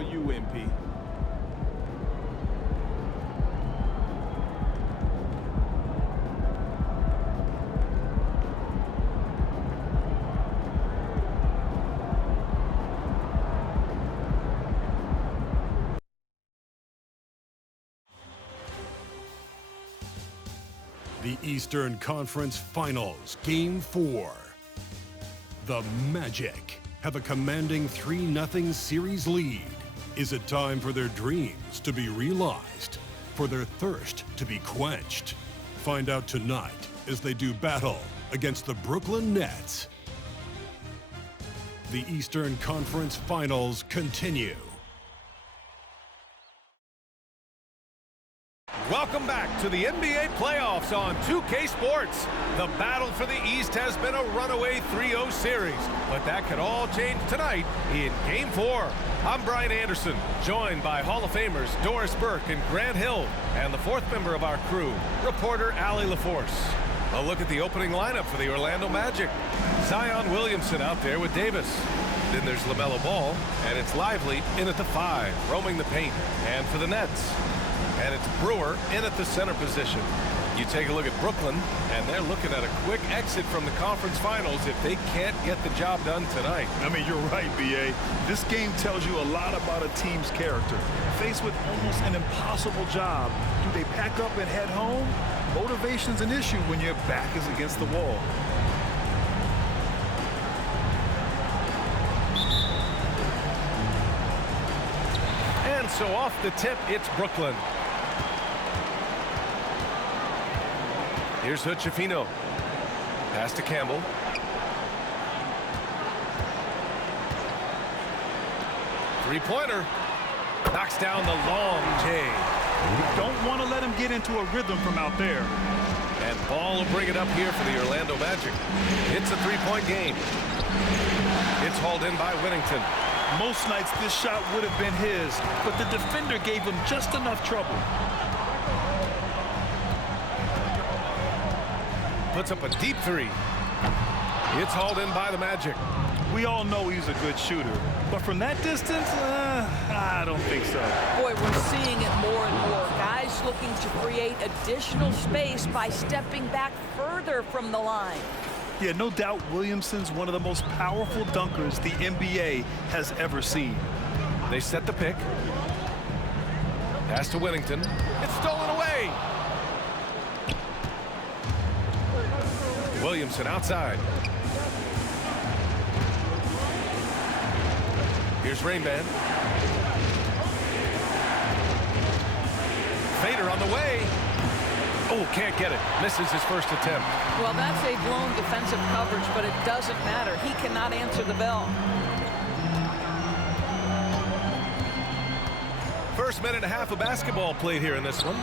all you, MP. The Eastern Conference Finals, Game 4. The Magic have a commanding 3-0 series lead. Is it time for their dreams to be realized? For their thirst to be quenched? Find out tonight as they do battle against the Brooklyn Nets. The Eastern Conference Finals continue. Welcome back to the NBA playoffs on 2K Sports. The battle for the East has been a runaway 3-0 series, but that could all change tonight in Game 4. I'm Brian Anderson, joined by Hall of Famers Doris Burke and Grant Hill, and the fourth member of our crew, reporter Allie LaForce. A look at the opening lineup for the Orlando Magic. Zion Williamson out there with Davis. Then there's LaMelo Ball, and it's Lively in at the 5, roaming the paint. And for the Nets, and it's Brewer in at the center position. You take a look at Brooklyn, and they're looking at a quick exit from the conference finals if they can't get the job done tonight. I mean, you're right, B.A. This game tells you a lot about a team's character. Faced with almost an impossible job, do they pack up and head home? Motivation's an issue when your back is against the wall. And so off the tip, it's Brooklyn. Here's Hood-Schifino. Pass to Campbell. Three-pointer. Knocks down the long J. You don't want to let him get into a rhythm from out there. And Ball will bring it up here for the Orlando Magic. It's a three-point game. It's hauled in by Whittington. Most nights this shot would have been his, but the defender gave him just enough trouble. Puts up a deep three. It's hauled in by the Magic. We all know he's a good shooter, but from that distance, I don't think so. Boy, we're seeing it more and more. Guys looking to create additional space by stepping back further from the line. Yeah, no doubt Williamson's one of the most powerful dunkers the NBA has ever seen. They set the pick. Pass to Whittington. It's stolen away. Williamson outside. Here's Rainman. Fader on the way. Oh, can't get it. Misses his first attempt. Well, that's a blown defensive coverage, but it doesn't matter. He cannot answer the bell. First minute and a half of basketball played here in this one.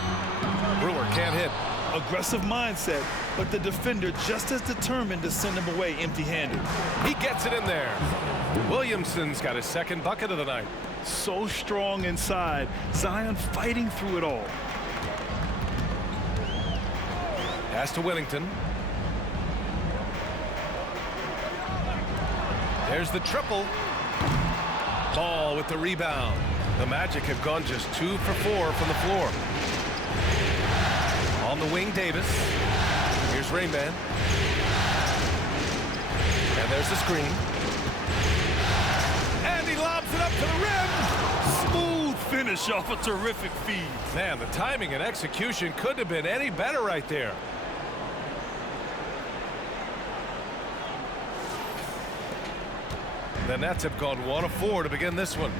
Brewer can't hit. Aggressive mindset, but the defender just as determined to send him away empty-handed. He gets it in there. Williamson's got his second bucket of the night. So strong inside. Zion fighting through it all. Pass to Whittington. There's the triple. Ball with the rebound. The Magic have gone just 2 for 4 from the floor. On the wing, Davis. Here's Rainman. And there's the screen. And he lobs it up to the rim. Smooth finish off a terrific feed. Man, the timing and execution couldn't have been any better right there. The Nets have gone 1 of 4 to begin this one.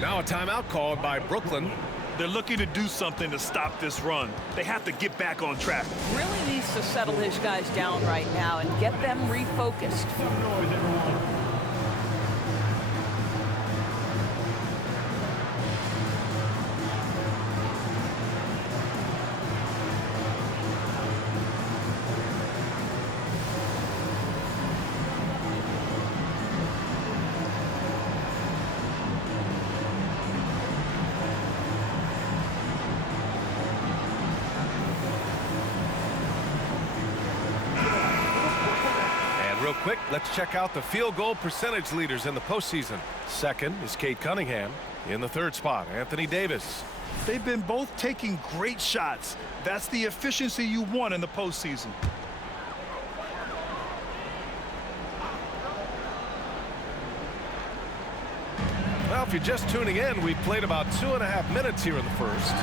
Now a timeout called by Brooklyn. They're looking to do something to stop this run. They have to get back on track. Really needs to settle his guys down right now and get them refocused. Real quick, let's check out the field goal percentage leaders in the postseason. Second is Cade Cunningham. In the third spot, Anthony Davis. They've been both taking great shots. That's the efficiency you want in the postseason. Well, if you're just tuning in, we've played about 2.5 minutes here in the first.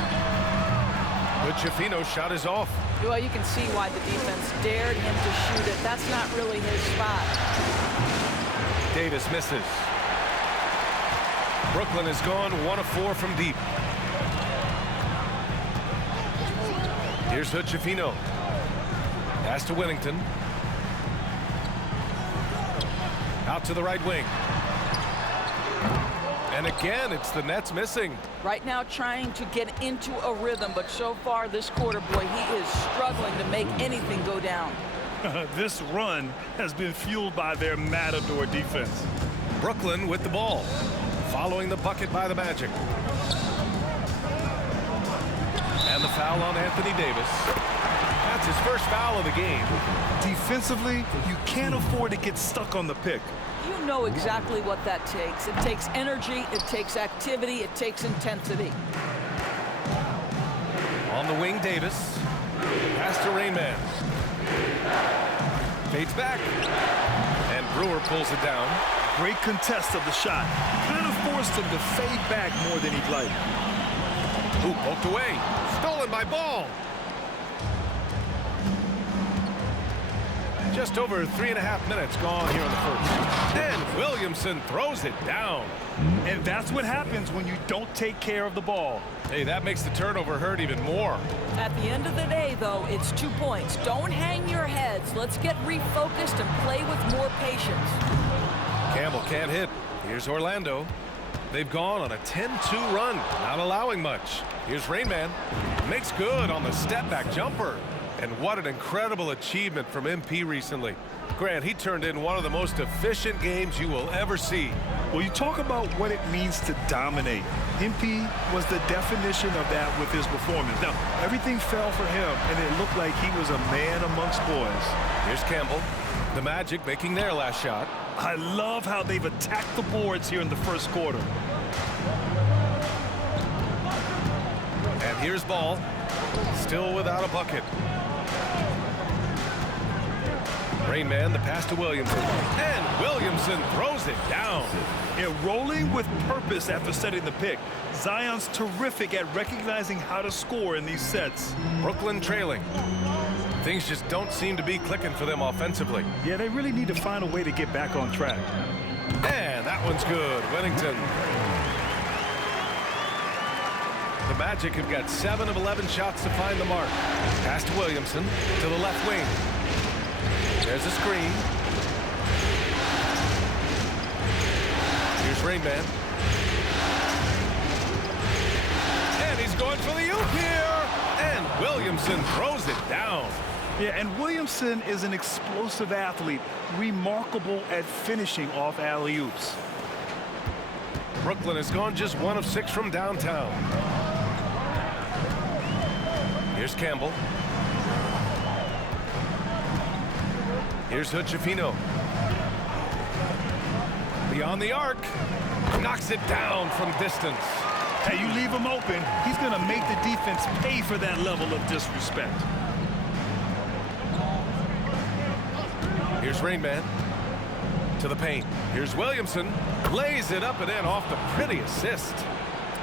But Jafino's shot is off. Well, you can see why the defense dared him to shoot it. That's not really his spot. Davis misses. Brooklyn has gone 1 of 4 from deep. Here's Jafino. Pass to Whittington. Out to the right wing. And again, it's the Nets missing. Right now trying to get into a rhythm, but so far this quarter, boy, he is struggling to make anything go down. This run has been fueled by their Matador defense. Brooklyn with the ball, following the bucket by the Magic. And the foul on Anthony Davis. That's his first foul of the game. Defensively, you can't afford to get stuck on the pick. You know exactly what that takes. It takes energy, it takes activity, it takes intensity. On the wing, Davis. Pass to Rainman. Fades back. And Brewer pulls it down. Great contest of the shot. Kind of forced him to fade back more than he'd like. Ooh, poked away. Stolen by Ball. Just over 3.5 minutes gone here in the first. And Williamson throws it down. And that's what happens when you don't take care of the ball. Hey, that makes the turnover hurt even more. At the end of the day, though, it's 2 points. Don't hang your heads. Let's get refocused and play with more patience. Campbell can't hit. Here's Orlando. They've gone on a 10-2 run, not allowing much. Here's Rainman. Makes good on the step-back jumper. And what an incredible achievement from MP recently. Grant, he turned in one of the most efficient games you will ever see. Well, you talk about what it means to dominate. MP was the definition of that with his performance. Now, everything fell for him, and it looked like he was a man amongst boys. Here's Campbell. The Magic making their last shot. I love how they've attacked the boards here in the first quarter. And here's Ball. Still without a bucket. Rainman, the pass to Williamson. And Williamson throws it down. Yeah, rolling with purpose after setting the pick. Zion's terrific at recognizing how to score in these sets. Brooklyn trailing. Things just don't seem to be clicking for them offensively. Yeah, they really need to find a way to get back on track. And that one's good. Whittington. The Magic have got 7 of 11 shots to find the mark. Pass to Williamson to the left wing. There's a screen. Here's Rainman. And he's going for the oop here. And Williamson throws it down. Yeah, and Williamson is an explosive athlete, remarkable at finishing off alley-oops. Brooklyn has gone just 1 of 6 from downtown. Here's Campbell. Here's Jafino. Beyond the arc. Knocks it down from distance. Hey, you leave him open, he's going to make the defense pay for that level of disrespect. Here's Rainman. To the paint. Here's Williamson. Lays it up and in off the pretty assist.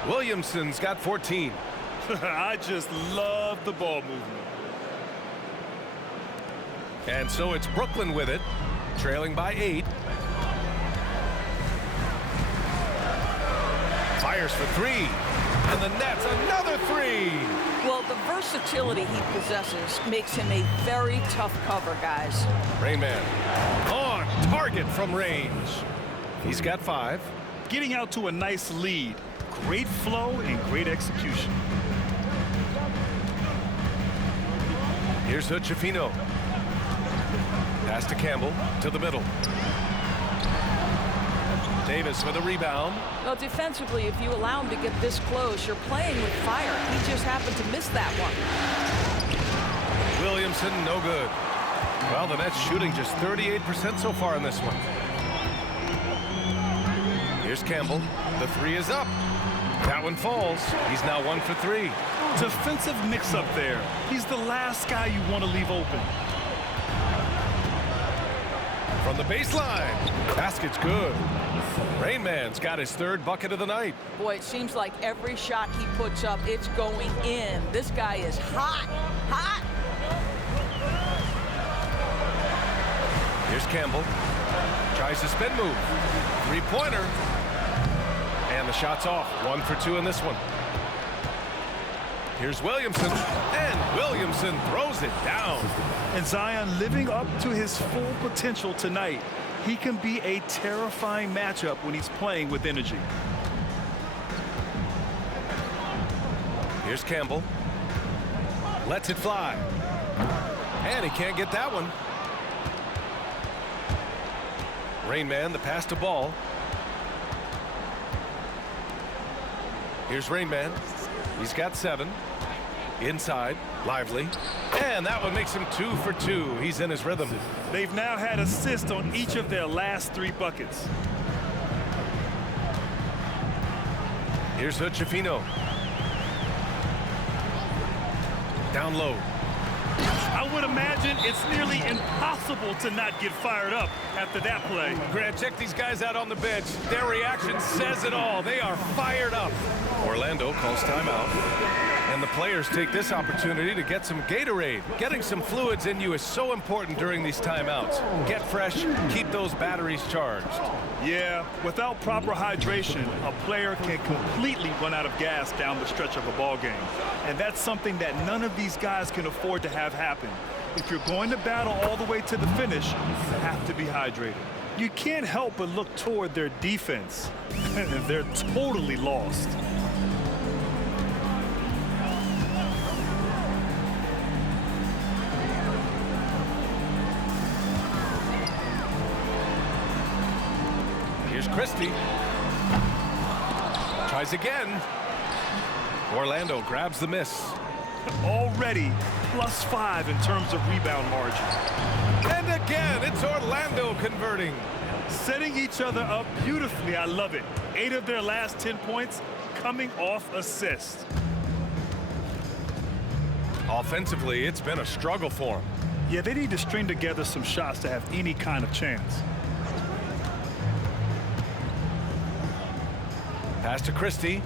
Williamson's got 14. I just love the ball movement. And so it's Brooklyn with it, trailing by 8. Fires for 3. And the Nets, another 3. Well, the versatility he possesses makes him a very tough cover, guys. Rainman on target from range. He's got 5. Getting out to a nice lead. Great flow and great execution. Here's Jafino. Pass to Campbell, to the middle. Davis with a rebound. Well, defensively, if you allow him to get this close, you're playing with fire. He just happened to miss that one. Williamson, no good. Well, the Nets shooting just 38% so far in this one. Here's Campbell. The 3 is up. That one falls. He's now 1 for 3. Defensive mix-up there. He's the last guy you want to leave open. From the baseline. Basket's good. Rainman's got his 3rd bucket of the night. Boy, it seems like every shot he puts up, it's going in. This guy is hot, hot. Here's Campbell. Tries a spin move. 3-pointer. And the shot's off. 1 for 2 in this one. Here's Williamson. And Williamson throws it down. And Zion living up to his full potential tonight. He can be a terrifying matchup when he's playing with energy. Here's Campbell. Lets it fly. And he can't get that one. Rainman, the pass to Ball. Here's Rainman. He's got 7. Inside. Lively. And that one makes him 2 for 2. He's in his rhythm. They've now had assists on each of their last 3 buckets. Here's Hood-Schifino. Down low. I would imagine it's nearly impossible to not get fired up after that play. Grant, check these guys out on the bench. Their reaction says it all. They are fired up. Orlando calls timeout. And the players take this opportunity to get some Gatorade. Getting some fluids in you is so important during these timeouts. Get fresh, keep those batteries charged. Yeah, without proper hydration, a player can completely run out of gas down the stretch of a ball game. And that's something that none of these guys can afford to have happen. If you're going to battle all the way to the finish, you have to be hydrated. You can't help but look toward their defense. They're totally lost. Here's Christie. Tries again. Orlando grabs the miss. Already +5 in terms of rebound margin. And again, it's Orlando converting. Setting each other up beautifully. I love it. 8 of their last 10 points coming off assists. Offensively, it's been a struggle for them. Yeah, they need to string together some shots to have any kind of chance. Pass to Christie.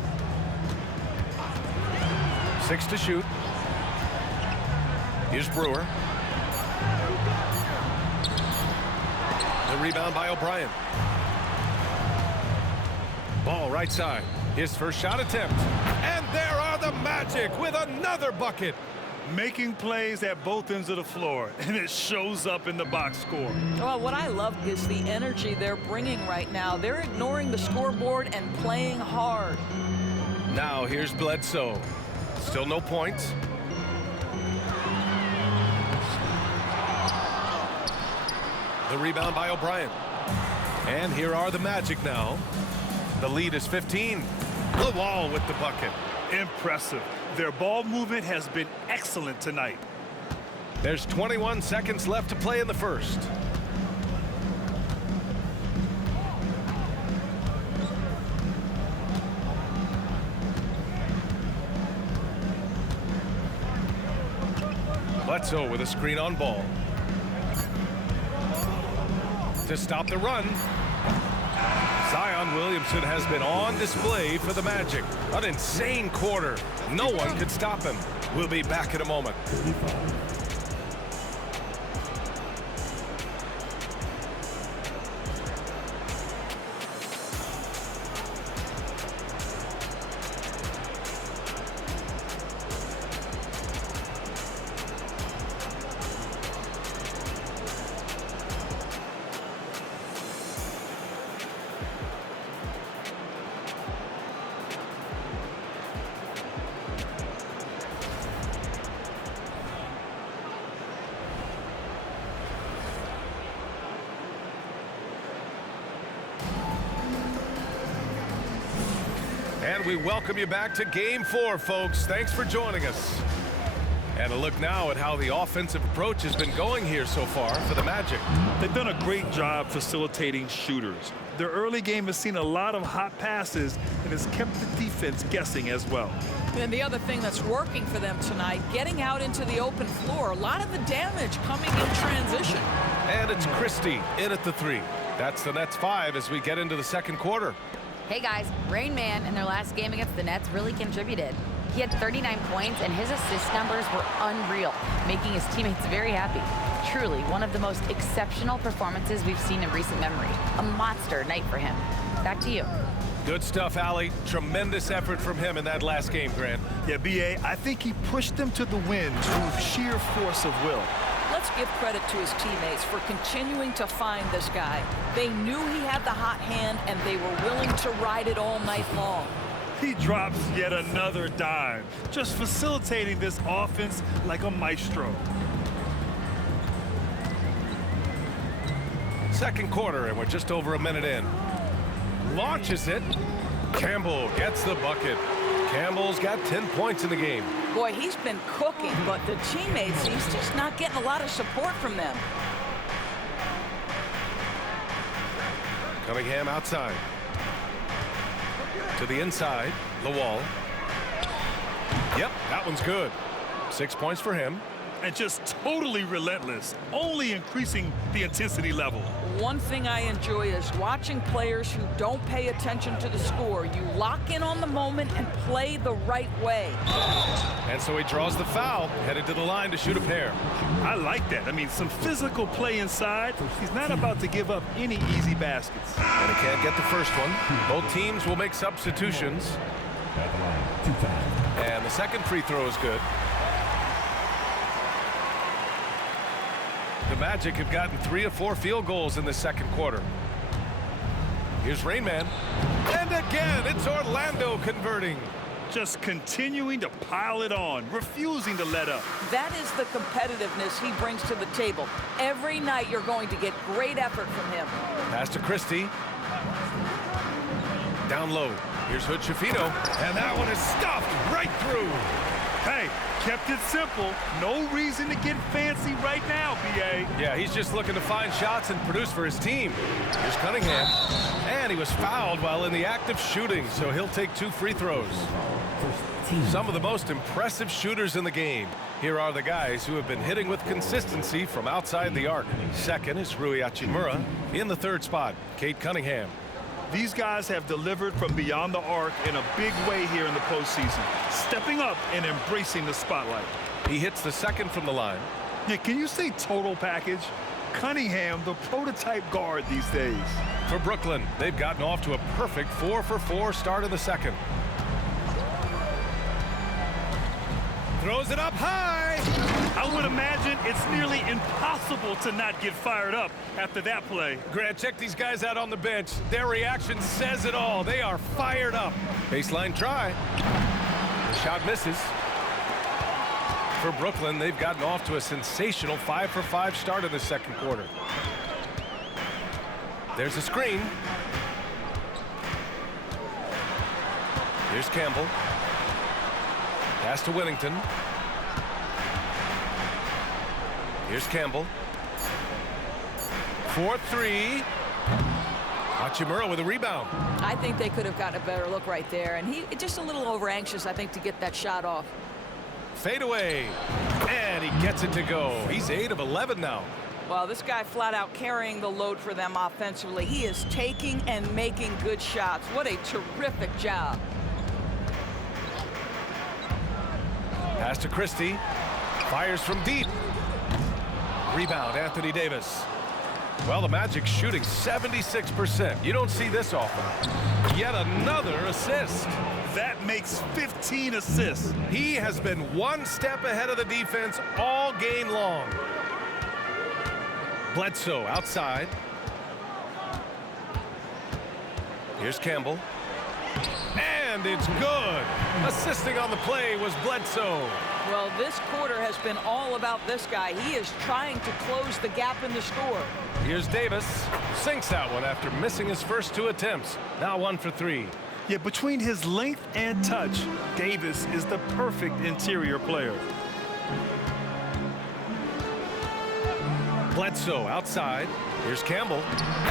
6 to shoot. Here's Brewer. The rebound by O'Brien. Ball right side. His first shot attempt. And there are the Magic with another bucket. Making plays at both ends of the floor, and it shows up in the box score. Well, what I love is the energy they're bringing right now. They're ignoring the scoreboard and playing hard. Now here's Bledsoe. Still no points. The rebound by O'Brien. And here are the Magic now. The lead is 15. Lawal with the bucket. Impressive. Their ball movement has been excellent tonight. There's 21 seconds left to play in the first. Bledsoe with a screen on Ball. To stop the run. Zion Williamson has been on display for the Magic. An insane quarter. No one could stop him. We'll be back in a moment. And we welcome you back to Game 4, folks. Thanks for joining us. And a look now at how the offensive approach has been going here so far for the Magic. They've done a great job facilitating shooters. Their early game has seen a lot of hot passes and has kept the defense guessing as well. And the other thing that's working for them tonight, getting out into the open floor. A lot of the damage coming in transition. And it's Christie in at the 3. That's the Nets 5 as we get into the second quarter. Hey guys, Rainman in their last game against the Nets really contributed. He had 39 points and his assist numbers were unreal, making his teammates very happy. Truly one of the most exceptional performances we've seen in recent memory. A monster night for him. Back to you. Good stuff, Allie. Tremendous effort from him in that last game, Grant. Yeah, B.A., I think he pushed them to the win through sheer force of will. Let's give credit to his teammates for continuing to find this guy. They knew he had the hot hand, and they were willing to ride it all night long. He drops yet another dime, just facilitating this offense like a maestro. Second quarter, and we're just over a minute in. Launches it. Campbell gets the bucket. Campbell's got 10 points in the game. Boy, he's been cooking, but the teammates, he's just not getting a lot of support from them. Cunningham outside. To the inside, the wall. Yep, that one's good. 6 points for him. And just totally relentless, only increasing the intensity level. One thing I enjoy is watching players who don't pay attention to the score. You lock in on the moment and play the right way. And so he draws the foul, headed to the line to shoot a pair. I like that. I mean, some physical play inside. He's not about to give up any easy baskets. And he can't get the first one. Both teams will make substitutions. And the second free throw is good. The Magic have gotten 3 of 4 field goals in the second quarter. Here's Rainman. And again, it's Orlando converting. Just continuing to pile it on, refusing to let up. That is the competitiveness he brings to the table. Every night you're going to get great effort from him. Pass to Christie. Down low. Here's Hood Schifino. And that one is stuffed right through. Hey, kept it simple. No reason to get fancy right now, B.A. Yeah, he's just looking to find shots and produce for his team. Here's Cunningham. And he was fouled while in the act of shooting, so he'll take 2 free throws. Some of the most impressive shooters in the game. Here are the guys who have been hitting with consistency from outside the arc. Second is Rui Hachimura. In the third spot, Cade Cunningham. These guys have delivered from beyond the arc in a big way here in the postseason, stepping up and embracing the spotlight. He hits the second from the line. Yeah, can you say total package? Cunningham, the prototype guard these days. For Brooklyn, they've gotten off to a perfect 4-for-4 start in the second. Throws it up high. I would imagine it's nearly impossible to not get fired up after that play. Grant, check these guys out on the bench. Their reaction says it all. They are fired up. Baseline try. The shot misses. For Brooklyn, they've gotten off to a sensational 5-for-5 start in the second quarter. There's a screen. Here's Campbell. Pass to Whittington. Here's Campbell. 4-3. Hachimura with a rebound. I think they could have gotten a better look right there, and he just a little over anxious, I think, to get that shot off. Fade away. And he gets it to go. He's 8 of 11 now. Well, this guy flat out carrying the load for them offensively. He is taking and making good shots. What a terrific job. Pass to Christie. Fires from deep. Rebound, Anthony Davis. Well, the Magic shooting 76%. You don't see this often. Yet another assist. That makes 15 assists. He has been one step ahead of the defense all game long. Bledsoe outside. Here's Campbell. And it's good. Assisting on the play was Bledsoe. Well, this quarter has been all about this guy. He is trying to close the gap in the score. Here's Davis. Sinks that one after missing his first 2 attempts. Now 1 for 3. Yeah, between his length and touch, Davis is the perfect interior player. Bledsoe outside. Here's Campbell.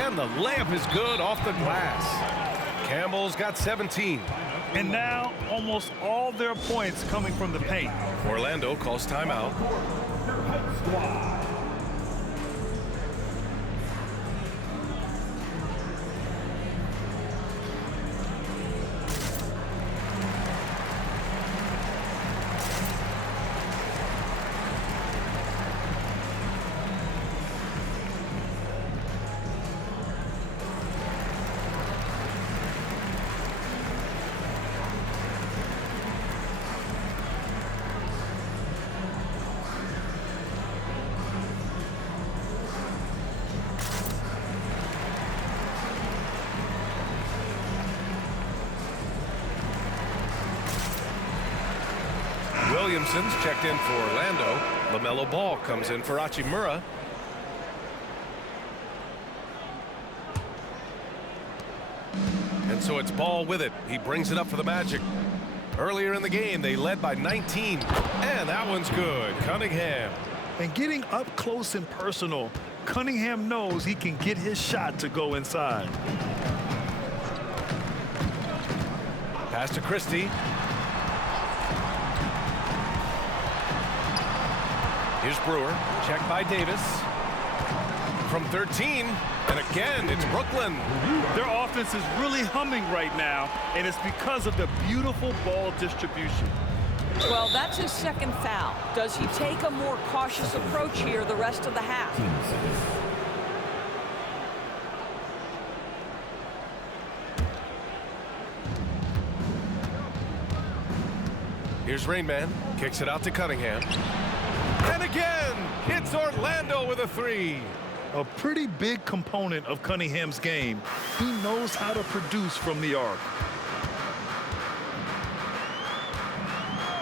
And the layup is good off the glass. Campbell's got 17. And now almost all their points coming from the paint. Orlando calls timeout. Williamson's checked in for Orlando. LaMelo Ball comes in for Hachimura. And so it's Ball with it. He brings it up for the Magic. Earlier in the game, they led by 19. And that one's good. Cunningham. And getting up close and personal, Cunningham knows he can get his shot to go inside. Pass to Christie. Here's Brewer, checked by Davis. From 13, and again, it's Brooklyn. Their offense is really humming right now, and it's because of the beautiful ball distribution. Well, that's his second foul. Does he take a more cautious approach here the rest of the half? Here's Rainman, kicks it out to Cunningham. And again, it's Orlando with a three. A pretty big component of Cunningham's game. He knows how to produce from the arc.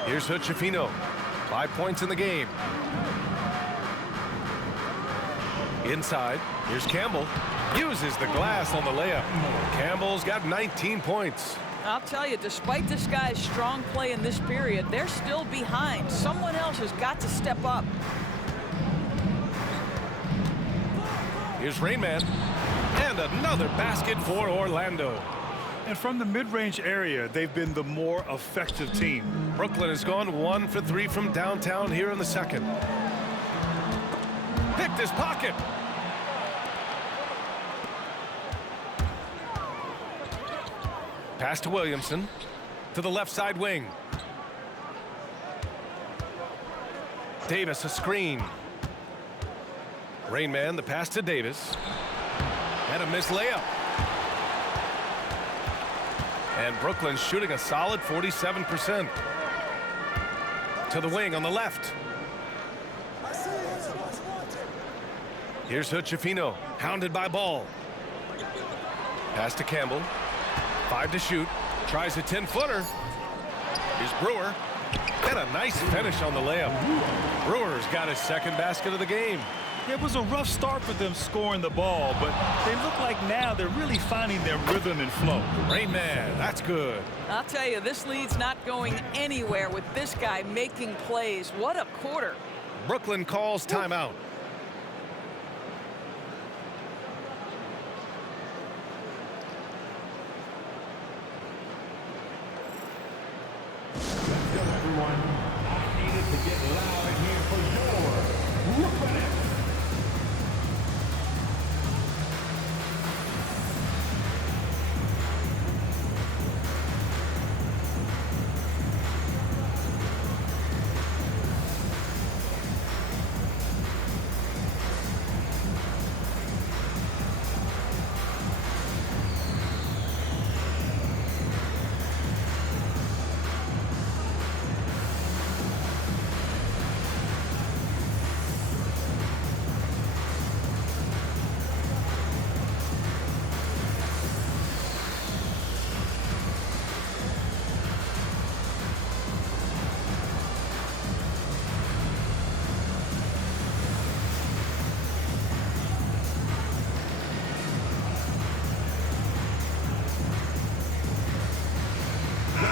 Here's Hutchifino, 5 points in the game. Inside, here's Campbell. Uses the glass on the layup. Campbell's got 19 points. I'll tell you, despite this guy's strong play in this period, they're still behind. Someone else has got to step up. Here's Rainman. And another basket for Orlando. And from the mid-range area, they've been the more effective team. Brooklyn has gone 1 for 3 from downtown here in the second. Picked his pocket. Pass to Williamson. To the left side wing. Davis a screen. Rainman, the pass to Davis. And a missed layup. And Brooklyn shooting a solid 47%. To the wing on the left. Here's Hutchifino, hounded by Ball. Pass to Campbell. 5 to shoot. Tries a 10-footer. Here's Brewer. And a nice finish on the layup. Brewer's got his second basket of the game. It was a rough start for them scoring the ball, but they look like now they're really finding their rhythm and flow. Rainman, that's good. I'll tell you, this lead's not going anywhere with this guy making plays. What a quarter. Brooklyn calls timeout. Everyone, I needed to get loud in here for your Brooklyn Nets.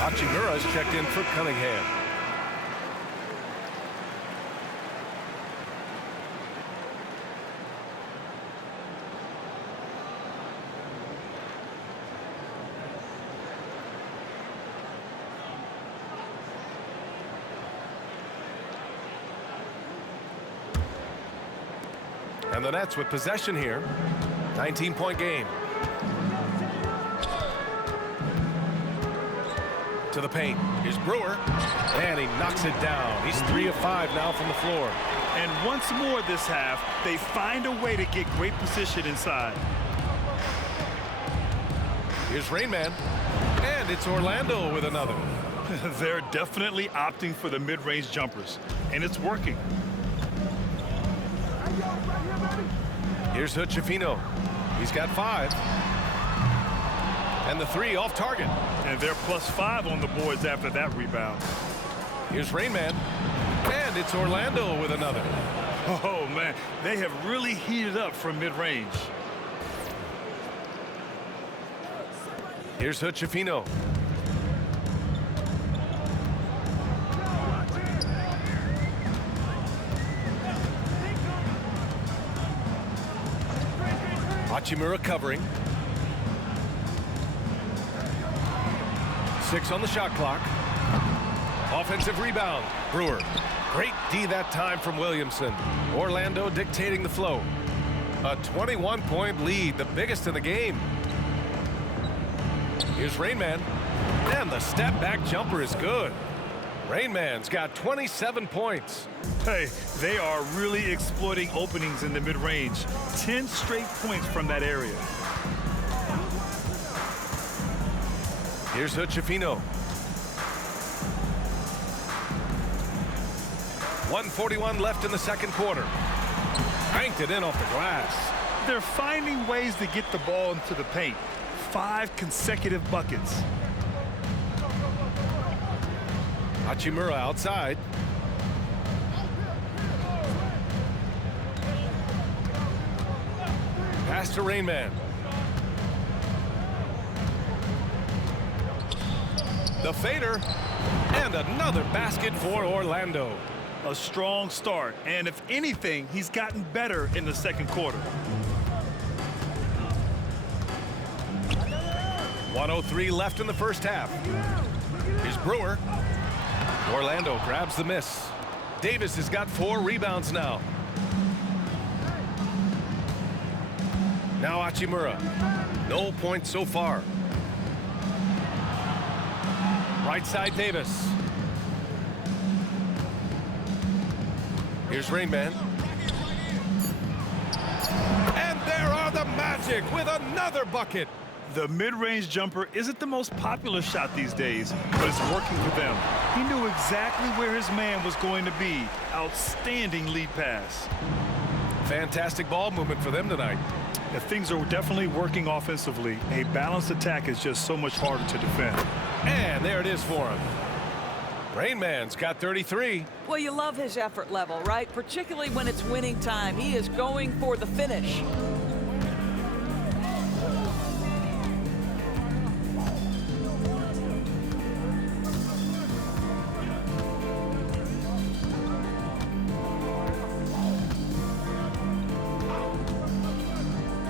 Hachimura is checked in for Cunningham. And the Nets with possession here. 19-point game. To the paint. Here's Brewer. And he knocks it down. He's 3 of 5 now from the floor. And once more this half, they find a way to get great position inside. Here's Rainman. And it's Orlando with another. They're definitely opting for the mid-range jumpers, and it's working. Here's Hutchifino. He's got 5. And the 3 off target. And they're +5 on the boards after that rebound. Here's Rainman. And it's Orlando with another. Oh, man, they have really heated up from mid-range. Here's Hutchifino. Hachimura covering. 6 on the shot clock. Offensive rebound. Brewer. Great D that time from Williamson. Orlando dictating the flow. A 21-point lead, the biggest in the game. Here's Rainman. And the step-back jumper is good. Rainman's got 27 points. Hey, they are really exploiting openings in the mid-range. 10 straight points from that area. Here's Hutchifino. 1:41 left in the second quarter. Banked it in off the glass. They're finding ways to get the ball into the paint. 5 consecutive buckets. Hachimura outside. Pass to Rainman. The fader. And another basket for Orlando. A strong start, and if anything, he's gotten better in the second quarter. 1:03 left in the first half. Here's Brewer. Orlando grabs the miss. Davis has got 4 rebounds now. Now Hachimura. No points so far. Right side Davis. Here's Rainman. And there are the Magic with another bucket. The mid-range jumper isn't the most popular shot these days, but it's working for them. He knew exactly where his man was going to be. Outstanding lead pass. Fantastic ball movement for them tonight. Yeah, things are definitely working offensively. A balanced attack is just so much harder to defend. And there it is for him. Rainman's got 33. Well, you love his effort level, right? Particularly when it's winning time. He is going for the finish.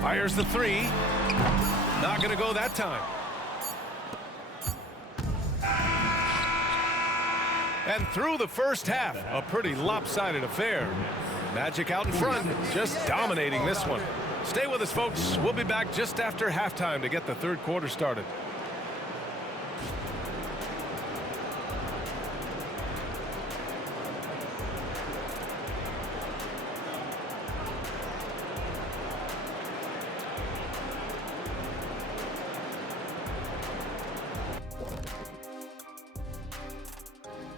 Fires the 3. Not going to go that time. And through the first half, a pretty lopsided affair. Magic out in front, just dominating this one. Stay with us, folks. We'll be back just after halftime to get the third quarter started.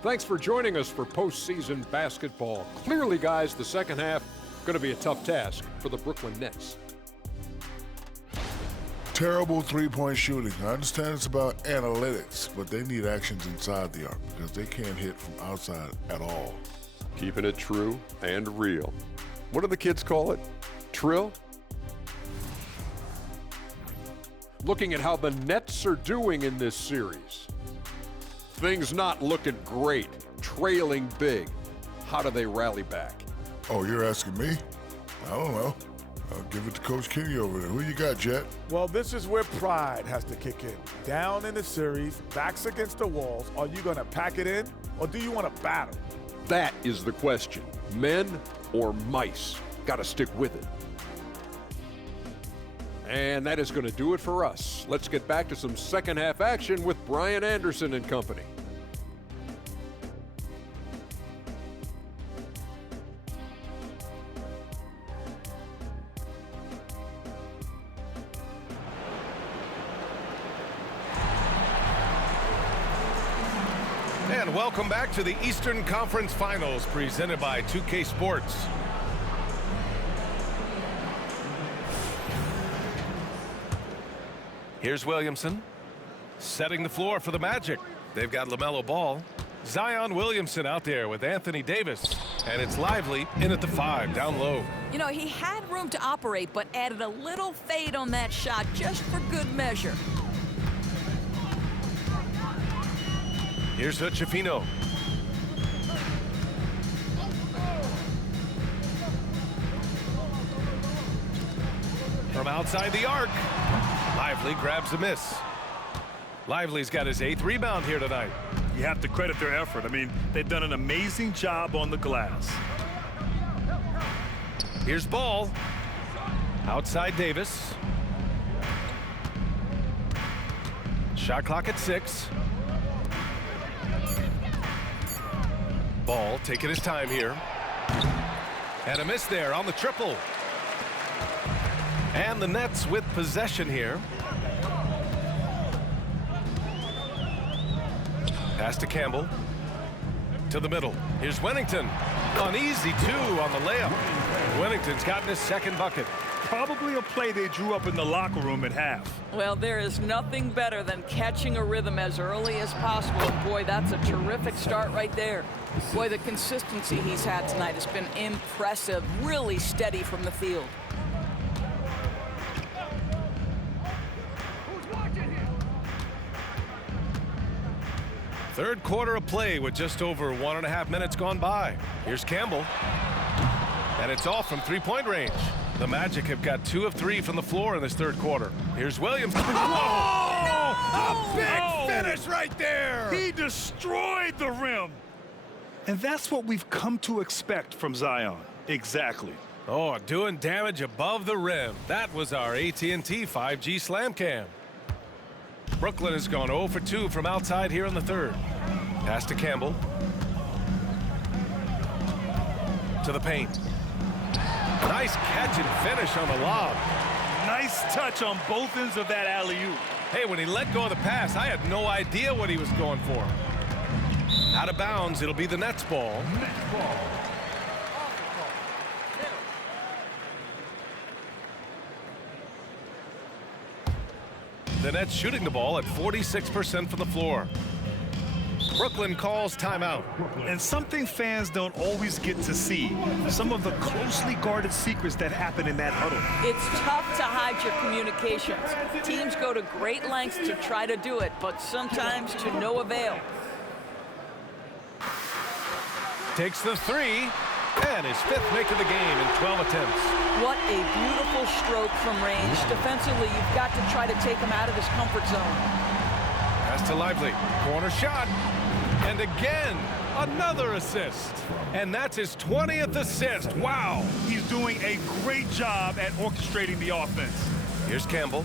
Thanks for joining us for postseason basketball. Clearly, guys, the second half going to be a tough task for the Brooklyn Nets. Terrible three-point shooting. I understand it's about analytics, but they need actions inside the arc because they can't hit from outside at all. Keeping it true and real. What do the kids call it? Trill? Looking at how the Nets are doing in this series. Things not looking great, trailing big. How do they rally back? Oh, you're asking me? I don't know. I'll give it to Coach Kenny over there. Who you got, Jet? Well, this is where pride has to kick in. Down in the series, backs against the walls. Are you going to pack it in, or do you want to battle? That is the question. Men or mice? Got to stick with it. And that is going to do it for us. Let's get back to some second half action with Brian Anderson and company. And welcome back to the Eastern Conference Finals presented by 2K Sports. Here's Williamson setting the floor for the Magic. They've got LaMelo Ball. Zion Williamson out there with Anthony Davis. And it's Lively in at the 5, down low. You know, he had room to operate, but added a little fade on that shot just for good measure. Here's Hutchifino. From outside the arc. Lively grabs a miss. Lively's got his 8th rebound here tonight. You have to credit their effort. I mean, they've done an amazing job on the glass. Here's Ball. Outside Davis. Shot clock at 6. Ball taking his time here. And a miss there on the triple. And the Nets with possession here. Pass to Campbell. To the middle. Here's Wennington. An easy 2 on the layup. Wennington's gotten his 2nd bucket. Probably a play they drew up in the locker room at half. Well, there is nothing better than catching a rhythm as early as possible. And boy, that's a terrific start right there. Boy, the consistency he's had tonight has been impressive. Really steady from the field. Third quarter of play with just over 1.5 minutes gone by. Here's Campbell. And it's off from 3-point range. The Magic have got 2 of 3 from the floor in this third quarter. Here's Williams. Oh! A big finish right there! He destroyed the rim. And that's what we've come to expect from Zion. Exactly. Oh, doing damage above the rim. That was our AT&T 5G Slam Cam. Brooklyn has gone 0 for 2 from outside here in the third. Pass to Campbell. To the paint. Nice catch and finish on the lob. Nice touch on both ends of that alley-oop. Hey, when he let go of the pass, I had no idea what he was going for. Out of bounds, it'll be the Nets ball. The Nets shooting the ball at 46% from the floor. Brooklyn calls timeout. And something fans don't always get to see. Some of the closely guarded secrets that happen in that huddle. It's tough to hide your communications. Teams go to great lengths to try to do it, but sometimes to no avail. Takes the 3, and his 5th make of the game in 12 attempts. What a beautiful stroke from range. Defensively, you've got to try to take him out of his comfort zone. Pass to Lively. Corner shot. And again, another assist. And that's his 20th assist. Wow. He's doing a great job at orchestrating the offense. Here's Campbell.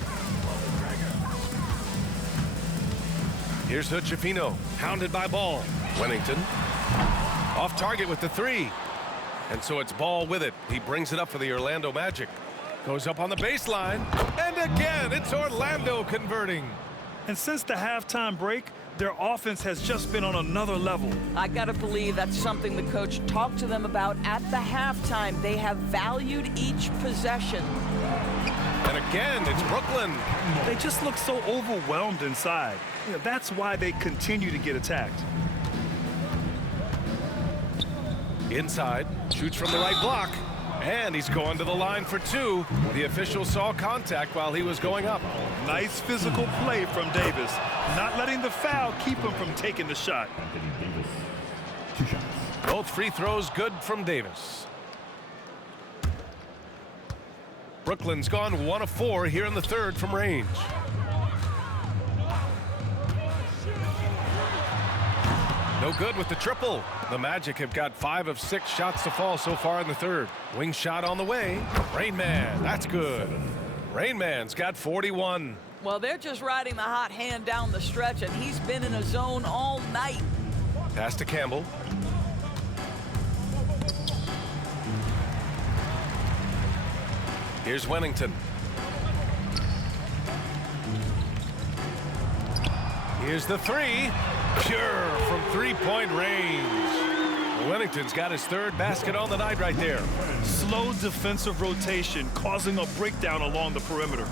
Here's Hutchifino. Hounded by Ball. Wennington. Off target with the 3. And so it's Ball with it. He brings it up for the Orlando Magic. Goes up on the baseline. And again, it's Orlando converting. And since the halftime break, their offense has just been on another level. I gotta believe that's something the coach talked to them about at the halftime. They have valued each possession. And again, it's Brooklyn. They just look so overwhelmed inside. You know, that's why they continue to get attacked. Inside, shoots from the right block, and he's going to the line for 2. The official saw contact while he was going up. Nice physical play from Davis, not letting the foul keep him from taking the shot. Both free throws good from Davis. Brooklyn's gone 1 of 4 here in the third from range. No good with the triple. The Magic have got 5 of 6 shots to fall so far in the third. Wing shot on the way. Rainman, that's good. Rainman's got 41. Well, they're just riding the hot hand down the stretch, and he's been in a zone all night. Pass to Campbell. Here's Wennington. Here's the three. Pure from three-point range. Wennington's got his third basket on the night right there. Slow defensive rotation causing a breakdown along the perimeter.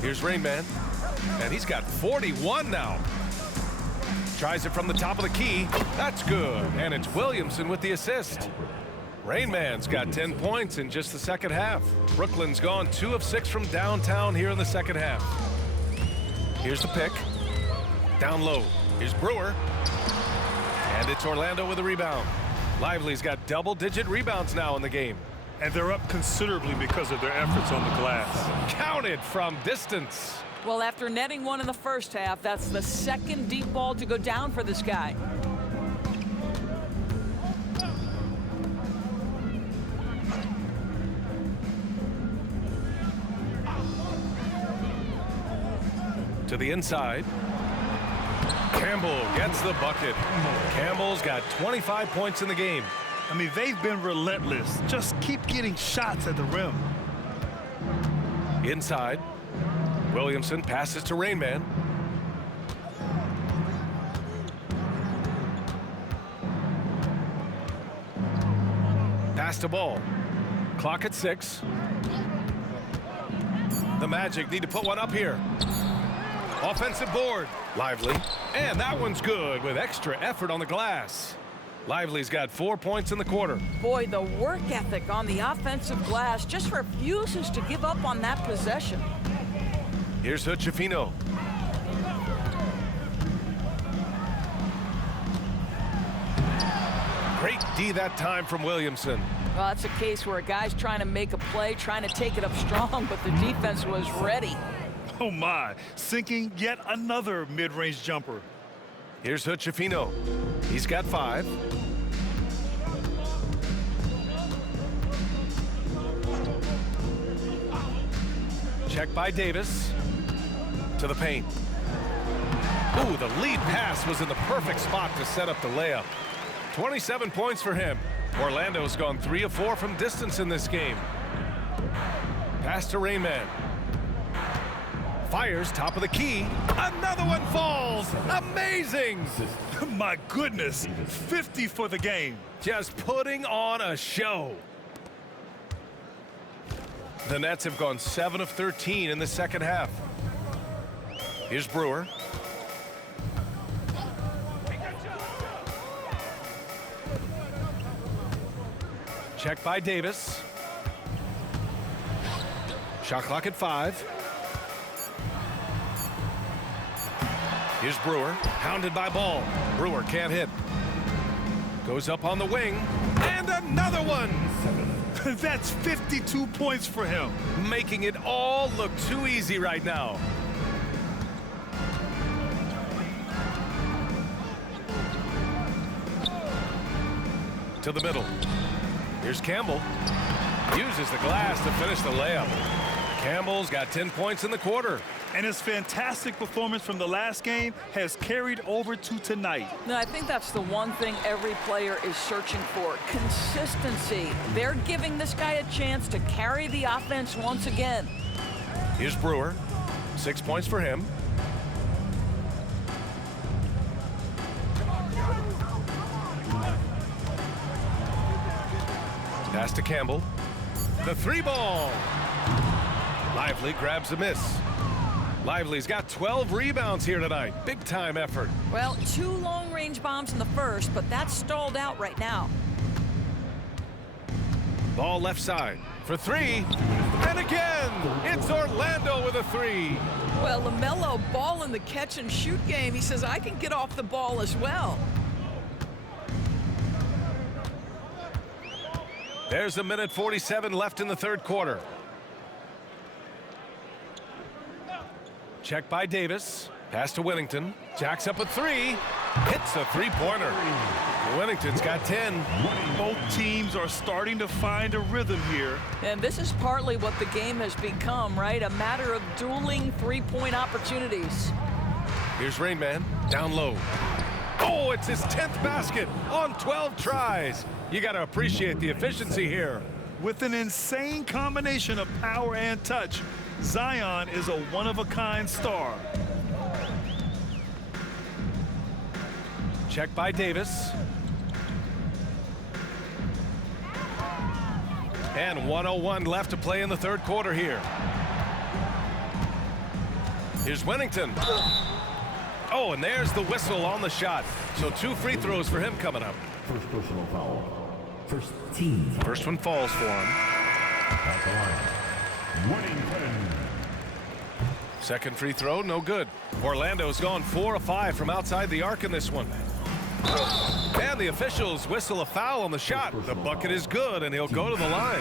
Here's Rainman, and he's got 41 now. Tries it from the top of the key. That's good, and it's Williamson with the assist. Rainman's got 10 points in just the second half. Brooklyn's gone 2 of 6 from downtown here in the second half. Here's the pick. Down low. Here's Brewer. And it's Orlando with a rebound. Lively's got double-digit rebounds now in the game. And they're up considerably because of their efforts on the glass. Counted from distance. Well, after netting one in the first half, that's the second deep ball to go down for this guy. To the inside. Campbell gets the bucket. Campbell's got 25 points in the game. I mean, they've been relentless. Just keep getting shots at the rim. Inside. Williamson passes to Rainman. Pass to ball. Clock at 6. The Magic need to put one up here. Offensive board. Lively. And that one's good with extra effort on the glass. Lively's got 4 points in the quarter. Boy, the work ethic on the offensive glass just refuses to give up on that possession. Here's Hutchefino. Great D that time from Williamson. Well, that's a case where a guy's trying to make a play, trying to take it up strong, but the defense was ready. Oh my, sinking yet another mid-range jumper. Here's Hutchefino. He's got 5. Check by Davis. To the paint. Ooh, the lead pass was in the perfect spot to set up the layup. 27 points for him. Orlando's gone 3 of 4 from distance in this game. Pass to Rainman. Fires top of the key. Another one falls. Amazing. My goodness, 50 for the game. Just putting on a show. The Nets have gone 7 of 13 in the second half. Here's Brewer. Check by Davis. Shot clock at 5. Here's Brewer, hounded by Ball. Brewer can't hit. Goes up on the wing, and another one! That's 52 points for him. Making it all look too easy right now. To the middle. Here's Campbell. Uses the glass to finish the layup. Campbell's got 10 points in the quarter. And his fantastic performance from the last game has carried over to tonight. No, I think that's the one thing every player is searching for, consistency. They're giving this guy a chance to carry the offense once again. Here's Brewer, 6 points for him. Pass to Campbell. The 3 ball. Lively grabs a miss. Lively's got 12 rebounds here tonight. Big time effort. Well, 2 long-range bombs in the first, but that's stalled out right now. Ball left side for 3. And again, it's Orlando with a 3. Well, LaMelo ball in the catch-and-shoot game. He says, I can get off the ball as well. There's a minute 47 left in the third quarter. Check by Davis. Pass to Winnington. Jacks up a three. Hits a three-pointer. Winnington's got 10. Both teams are starting to find a rhythm here. And this is partly what the game has become, right? A matter of dueling three-point opportunities. Here's Rainman, down low. Oh, it's his 10th basket on 12 tries. You got to appreciate the efficiency here. With an insane combination of power and touch, Zion is a one-of-a-kind star. Check by Davis. And 1:01 left to play in the third quarter here. Here's Winnington. Oh, and there's the whistle on the shot. So 2 free throws for him coming up. First personal foul. First team. First one falls for him. At the line. Winnington. Second free throw, no good. Orlando's gone 4 of 5 from outside the arc in this one. And the officials whistle a foul on the shot. The bucket is good, and he'll go to the line.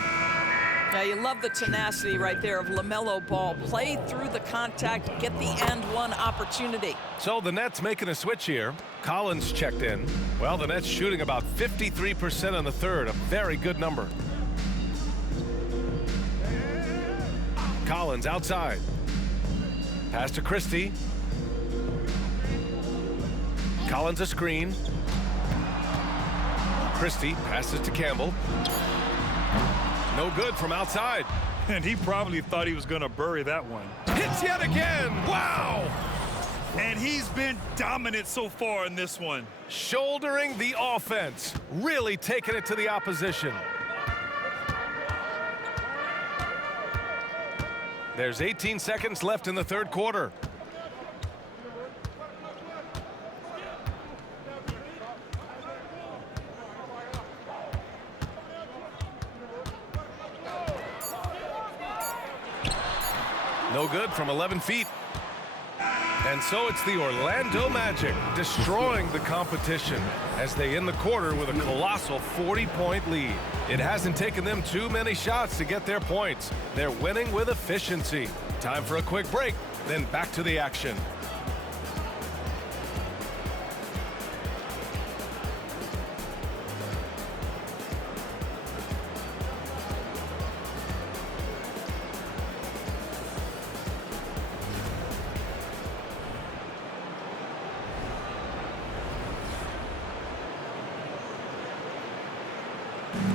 Yeah, you love the tenacity right there of LaMelo Ball. Play through the contact, get the and one opportunity. So the Nets making a switch here. Collins checked in. Well, the Nets shooting about 53% in the third, a very good number. Collins outside. Pass to Christie. Collins a screen. Christie passes to Campbell. No good from outside. And he probably thought he was going to bury that one. Hits yet again. Wow. And he's been dominant so far in this one. Shouldering the offense. Really taking it to the opposition. There's 18 seconds left in the third quarter. No good from 11 feet. And so it's the Orlando Magic destroying the competition as they end the quarter with a colossal 40-point lead. It hasn't taken them too many shots to get their points. They're winning with efficiency. Time for a quick break, then back to the action.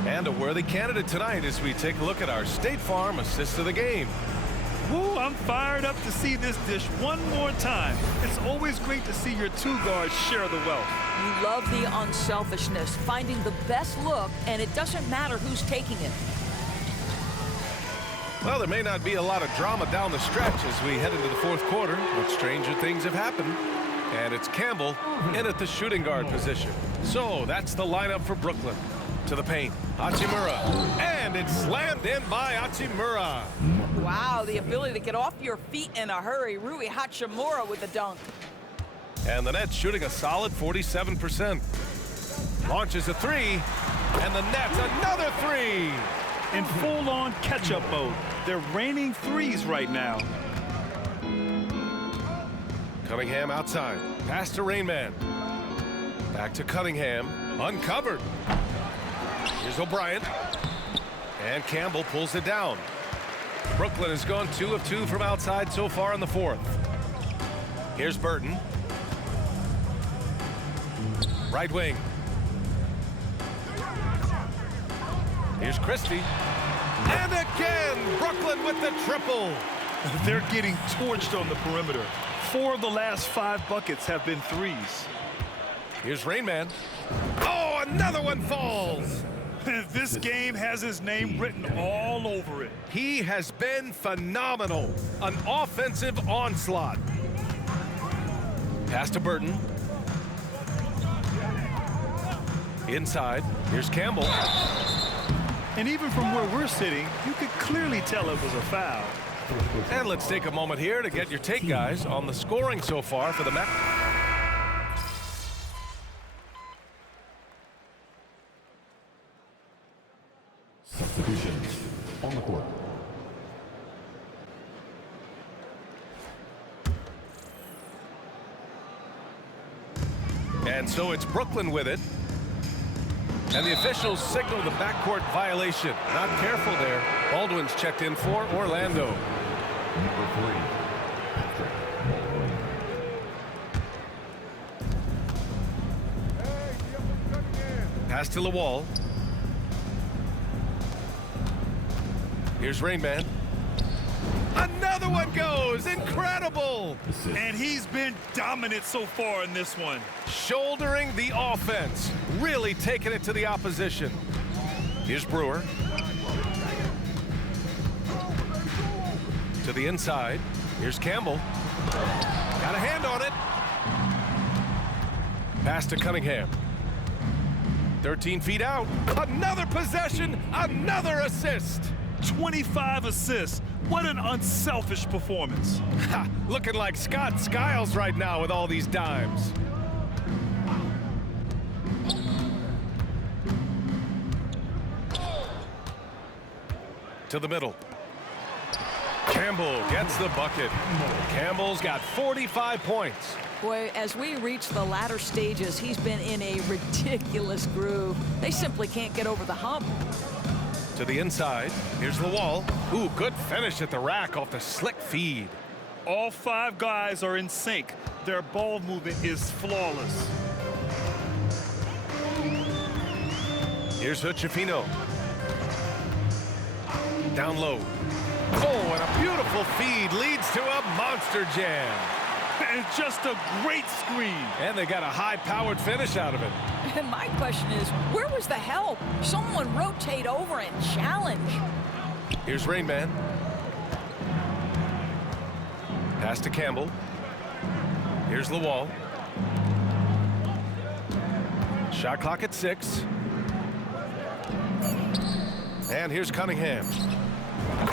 And a worthy candidate tonight as we take a look at our State Farm assist of the game. Woo, I'm fired up to see this dish one more time. It's always great to see your two guards share the wealth. You love the unselfishness, finding the best look, and it doesn't matter who's taking it. Well, there may not be a lot of drama down the stretch as we head into the fourth quarter, but stranger things have happened. And it's Campbell in at the shooting guard position. So that's the lineup for Brooklyn. To the paint, Hachimura, and it's slammed in by Hachimura. Wow, the ability to get off your feet in a hurry. Rui Hachimura with the dunk. And the Nets shooting a solid 47%. Launches a three, and the Nets another three. In full-on catch-up mode. They're raining threes right now. Cunningham outside. Pass to Rainman. Back to Cunningham. Uncovered. Here's O'Brien. And Campbell pulls it down. Brooklyn has gone 2 of 2 from outside so far in the fourth. Here's Burton. Right wing. Here's Christie. And again, Brooklyn with the triple. They're getting torched on the perimeter. 4 of the last 5 buckets have been threes. Here's Rainman. Oh, another one falls. This game has his name written all over it. He has been phenomenal. An offensive onslaught. Pass to Burton. Inside. Here's Campbell. And even from where we're sitting, you could clearly tell it was a foul. And let's take a moment here to get your take, guys, on the scoring so far for the match. Substitutions on the court. And so it's Brooklyn with it. And the officials signal the backcourt violation. Not careful there. Baldwin's checked in for Orlando. Number 3, Patrick Baldwin. Pass to the wall. Here's Rainman. Another one goes. Incredible. And he's been dominant so far in this one. Shouldering the offense. Really taking it to the opposition. Here's Brewer. To the inside. Here's Campbell. Got a hand on it. Pass to Cunningham. 13 feet out. Another possession. Another assist. 25 assists. What an unselfish performance. Ha, looking like Scott Skiles right now with all these dimes. To the middle. Campbell gets the bucket. Campbell's got 45 points. Boy, as we reach the latter stages, he's been in a ridiculous groove. They simply can't get over the hump. To the inside. Here's the wall. Ooh, good finish at the rack off the slick feed. All 5 guys are in sync. Their ball movement is flawless. Here's Hutchifino. Down low. Oh, and a beautiful feed leads to a monster jam. And just a great screen. And they got a high-powered finish out of it. And my question is, where was the help? Someone rotate over and challenge. Here's Rainman. Pass to Campbell. Here's Lawal. Shot clock at 6. And here's Cunningham.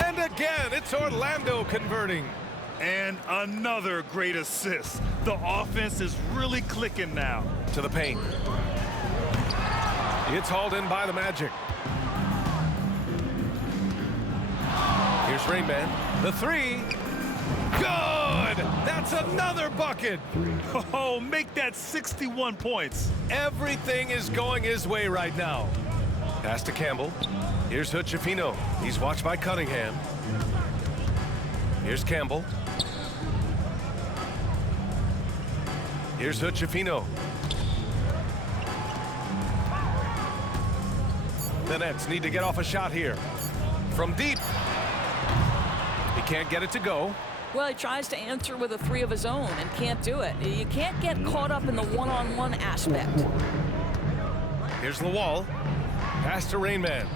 And again, it's Orlando converting. And another great assist. The offense is really clicking now. To the paint. It's hauled in by the Magic. Here's Rainman. The 3. Good! That's another bucket. Oh, make that 61 points. Everything is going his way right now. Pass to Campbell. Here's Hutchifino. He's watched by Cunningham. Here's Campbell. Here's Hutchifino. The Nets need to get off a shot here. From deep. He can't get it to go. Well, he tries to answer with a 3 of his own and can't do it. You can't get caught up in the one-on-one aspect. Here's Lawal. Pass to Rainman.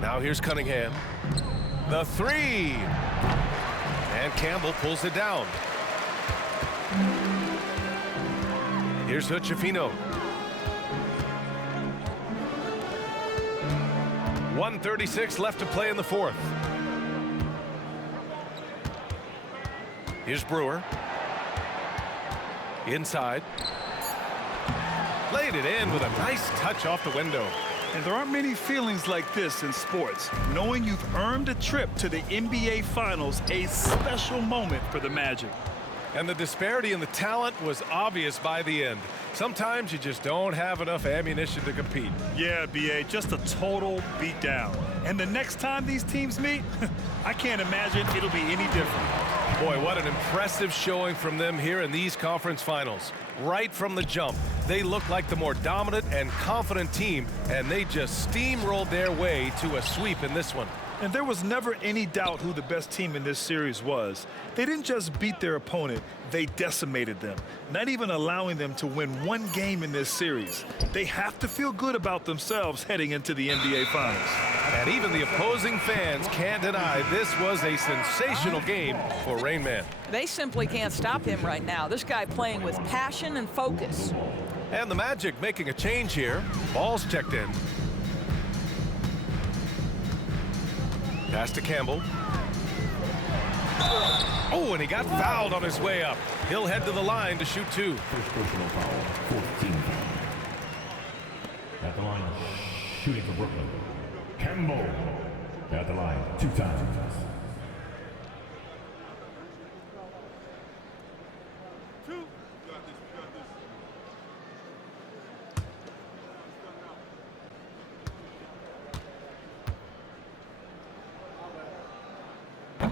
Now here's Cunningham. The 3. And Campbell pulls it down. Here's Hutchifino. 1:36 left to play in the 4th. Here's Brewer. Inside. Laid it in with a nice touch off the window. And there aren't many feelings like this in sports. Knowing you've earned a trip to the NBA Finals, a special moment for the Magic. And the disparity in the talent was obvious by the end. Sometimes you just don't have enough ammunition to compete. Yeah, B.A., just a total beatdown. And the next time these teams meet, I can't imagine it'll be any different. Boy, what an impressive showing from them here in these conference finals. Right from the jump, they look like the more dominant and confident team, and they just steamrolled their way to a sweep in this one. And there was never any doubt who the best team in this series was. They didn't just beat their opponent, they decimated them, not even allowing them to win one game in this series. They have to feel good about themselves heading into the NBA Finals. And even the opposing fans can't deny this was a sensational game for Rainman. They simply can't stop him right now. This guy playing with passion and focus. And the Magic making a change here. Ball's checked in. Pass to Campbell. Oh, and he got fouled on his way up. He'll head to the line to shoot 2. First personal foul, 14. At the line, shooting for Brooklyn. Campbell. At the line, 2 times.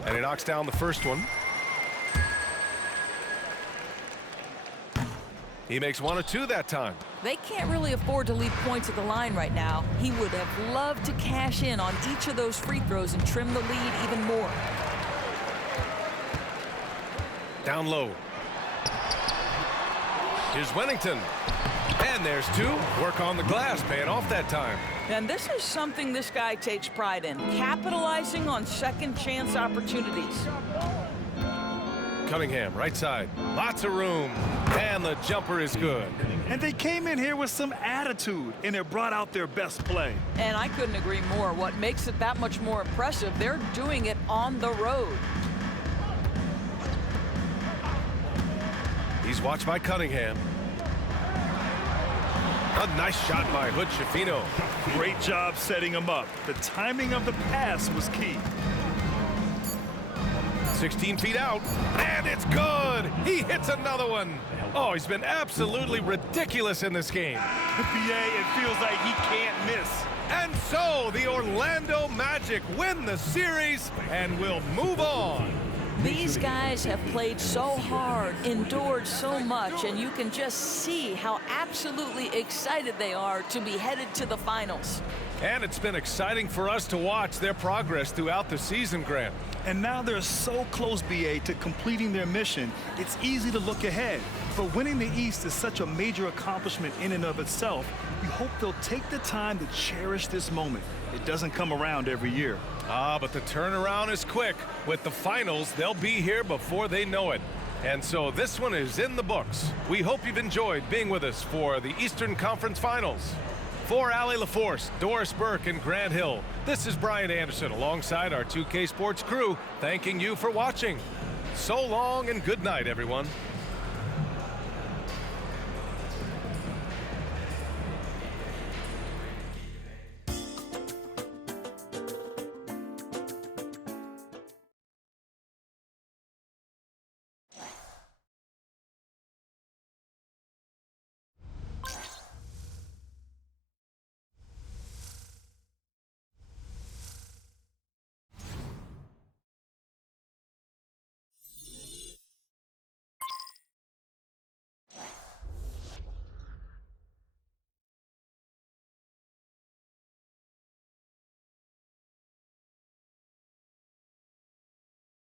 And he knocks down the first one. He makes 1 of 2 that time. They can't really afford to leave points at the line right now. He would have loved to cash in on each of those free throws and trim the lead even more. Down low. Here's Wennington. And there's 2. Work on the glass, paying off that time. And this is something this guy takes pride in, capitalizing on second chance opportunities. Cunningham, right side. Lots of room. And the jumper is good. And they came in here with some attitude, and it brought out their best play. And I couldn't agree more. What makes it that much more impressive, they're doing it on the road. He's watched by Cunningham. A nice shot by Hood Schifino. Great job setting him up. The timing of the pass was key. 16 feet out, and it's good. He hits another one. Oh, he's been absolutely ridiculous in this game. BA, it feels like he can't miss. And so the Orlando Magic win the series and will move on. These guys have played so hard, endured so much, and you can just see how absolutely excited they are to be headed to the finals. And it's been exciting for us to watch their progress throughout the season, Grant. And now they're so close, BA, to completing their mission, it's easy to look ahead. But winning the East is such a major accomplishment in and of itself. We hope they'll take the time to cherish this moment. It doesn't come around every year. But the turnaround is quick. With the finals, they'll be here before they know it. And so this one is in the books. We hope you've enjoyed being with us for the Eastern Conference Finals. For Allie LaForce, Doris Burke, and Grant Hill, this is Brian Anderson alongside our 2K Sports crew, thanking you for watching. So long and good night, everyone.